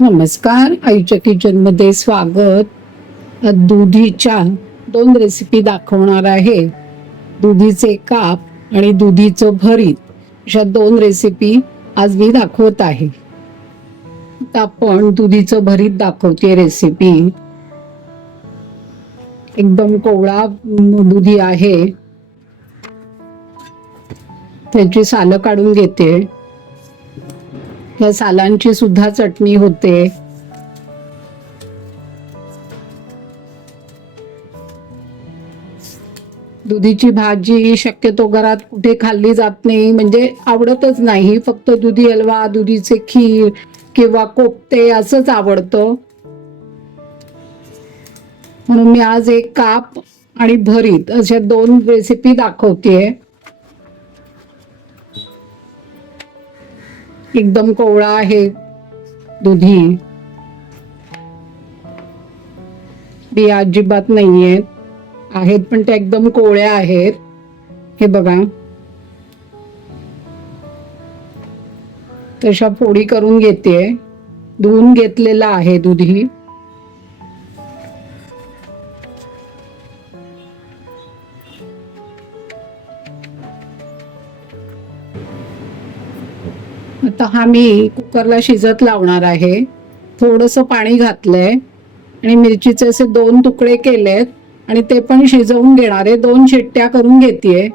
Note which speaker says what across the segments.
Speaker 1: नमस्कार आईच्या किचनमध्ये स्वागत. दुधीच्या दोन रेसिपी दाखवणार आहे. दुधीचे काप आणि दुधीचं भरीत अशा दोन रेसिपी आज मी दाखवत आहे. आपण दुधीचं भरीत दाखवते रेसिपी एकदम कोवळा दुधी आहे. त्याची सालं काढून घेते. या सालांची सुद्धा चटणी होते. दुधीची भाजी शक्यतो घरात कुठे खाल्ली जात नाही. म्हणजे आवडतच नाही. फक्त दुधी हलवा दुधीचे खीर किंवा कोफ्ते असंच आवडतं. म्हणून मी आज एक काप आणि भरीत अशा दोन रेसिपी दाखवतेय. एकदम कोवळा आहे दुधी बिया अजिबात नाहीयेत आहेत पण त्या एकदम कोवळ्या आहेत. हे बघा. तशा फोडी करून घेते धुवून घेतलेला आहे दुधी. आता हा मी कुकरला शिजत लावणार आहे. थोडंसं पाणी घातलंय आणि मिरचीचे असे दोन तुकडे केलेत आणि ते पण शिजवून घेणार आहे. दोन शिट्ट्या करून घेते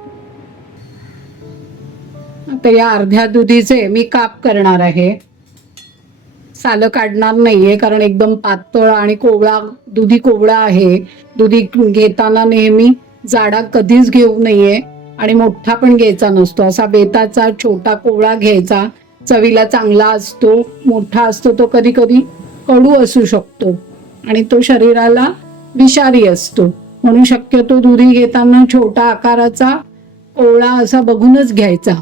Speaker 1: आता या अर्ध्या दुधीचे मी काप करणार आहे. सालं काढणार नाहीये कारण एकदम पातळ आणि कोवळा दुधी कोवळा आहे. दुधी घेताना नेहमी जाडा कधीच घेऊ नये आणि मोठा पण घ्यायचा नसतो. असा बेताचा छोटा कोवळा घ्यायचा. चवीला चांगला असतो मोठा असतो तो कधी कधी कडू असू शकतो. आणि तो शरीराला विषारी असतो. म्हणून शक्यतो दुधी घेताना छोटा आकाराचा कोवळा असा बघूनच घ्यायचा.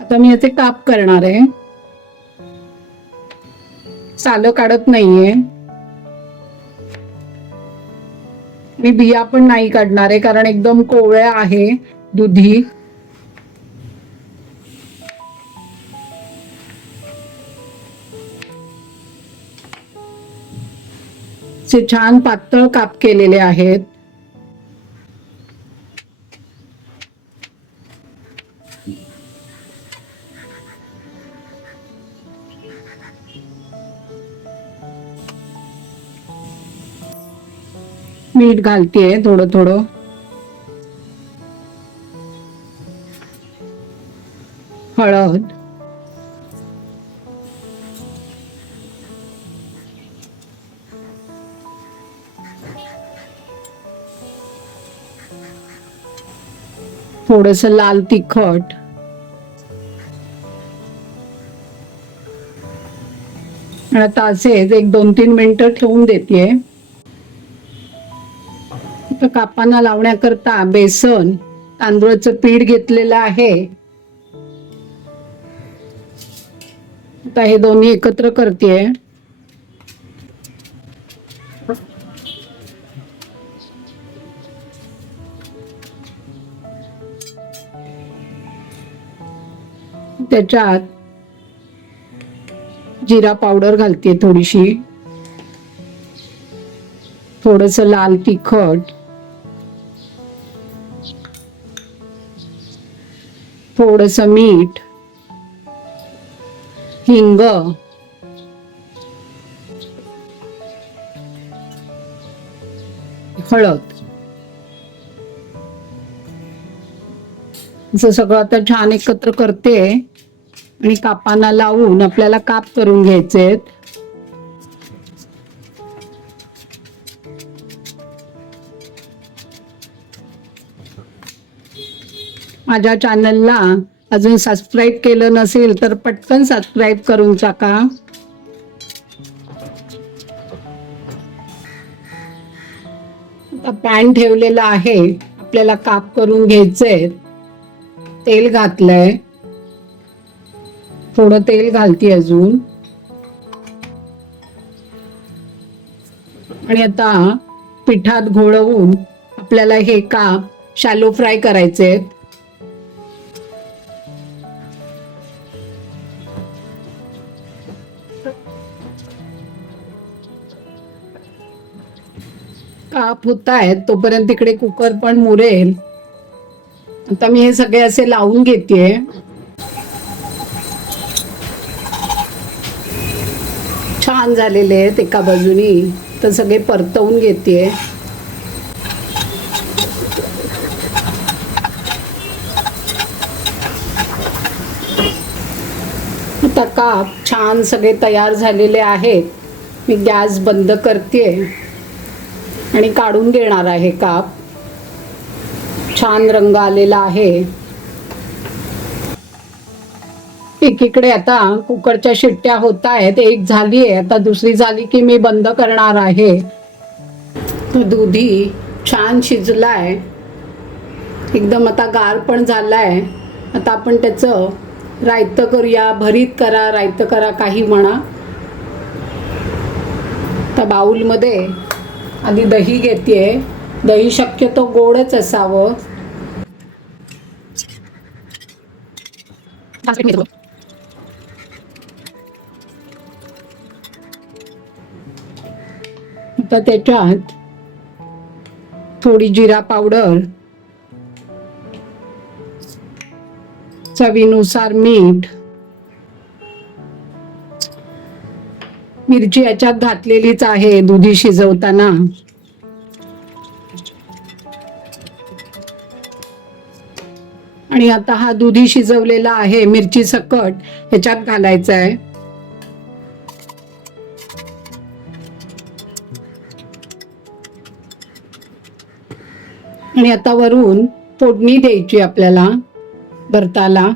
Speaker 1: आता मी याचे काप करणार आहे. सालं काढत नाहीये. मी बिया पण नाही काढणार आहे कारण एकदम कोवळ्या आहे दुधी. चे छान पातळ काप केलेले आहेत. मीठ घालतेय थोडं थोडं. हळद. थोडस लाल तिखट. आता असेच एक दोन तीन मिनिटं ठेवून देते तर कापांना लावण्याकरता बेसन तांदूळाचं पीठ घेतलेलं आहे. आता हे दोन्ही एकत्र करते त्याच्यात जिरा पावडर घालते थोडीशी. थोडस लाल तिखट. थोडस मीठ. हिंग. हळद. असं सगळं आता छान एकत्र करते. आणि कापांना लावून आपल्याला काप करून घ्यायचे माझ्या चॅनलला अजून सबस्क्राईब केलं नसेल तर पटकन सबस्क्राईब करून टाका. आता पॅन ठेवलेला आहे. आपल्याला काप करून घ्यायचंय तेल घातलंय. थोडं तेल घालते अजून. आणि आता पिठात घोळवून आपल्याला हे काप शालो फ्राय करायचे आहेत काप होत आहेत तोपर्यंत तिकडे कुकर पण मुरेल. आता मी हे सगळे असे लावून घेते छान झालेले आहेत एका बाजूनी. तर सगळे परतवून घेते आता काप छान सगळे तयार झालेले आहेत. मी गॅस बंद करते आणि काढून घेणार आहे काप. छान रंग आलेला आहे. एकीकडे आता कुकरच्या शिट्ट्या होत आहेत एक झाली आहे आता दुसरी झाली की मी बंद करणार आहे. दुधी छान शिजलाय. एकदम आता गार पण झालाय. आता आपण त्याचं रायतं करूया भरीत करा रायतं करा काही म्हणा. त्या बाऊलमध्ये आधी दही घेते दही शक्यतो गोडच असावं. आता त्याच्यात थोडी जिरा पावडर चवीनुसार मीठ मिरची याच्यात घातलेलीच आहे दुधी शिजवताना. आणि आता हा दुधी शिजवलेला आहे मिरची सकट ह्याच्यात घालायचा आहे. आणि आता वरून फोडणी द्यायची आपल्याला भरताला.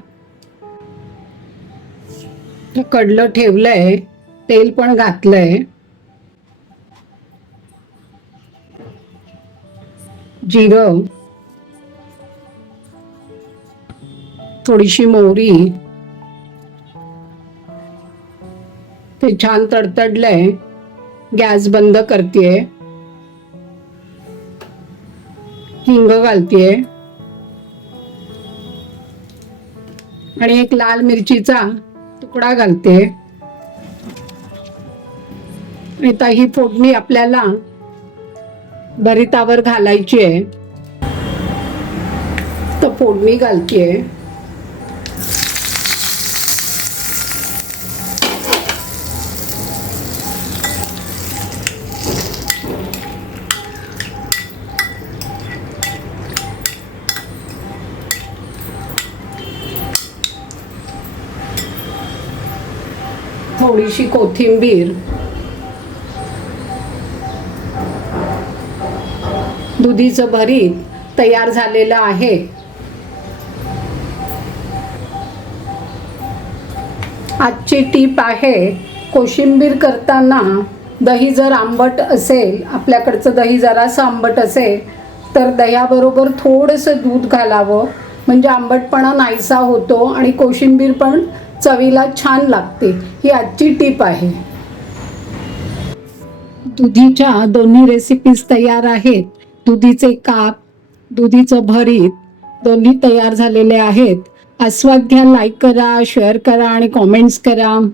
Speaker 1: तर कडलं ठेवलंय तेल पण घातलंय. जिरं. थोडीशी मोहरी ते छान तडतडलंय. गॅस बंद करते हिंग घालतेय. आणि एक लाल मिरचीचा तुकडा घालते आता ही फोडणी आपल्याला भरितावर घालायची आहे तर फोडणी घालतीये. थोडीशी कोथिंबीर दुधीचं भरीत तयार झालेलं आहे. आजची टीप आहे कोशिंबीर करताना दही जर आंबट असेल आपल्याकडचं दही जरासं आंबट असेल तर दह्याबरोबर थोडंसं दूध घालावं. म्हणजे आंबटपणा नाहीसा होतो आणि कोशिंबीर पण चवीला छान लागते. ही आजची टीप आहे. दुधीच्या दोन्ही रेसिपीज तयार आहेत. दुधीचे काप दुधीचं भरीत दोन्ही तयार झालेले आहेत. आस्वाद घ्या लाईक करा शेअर करा आणि कॉमेंट्स करा.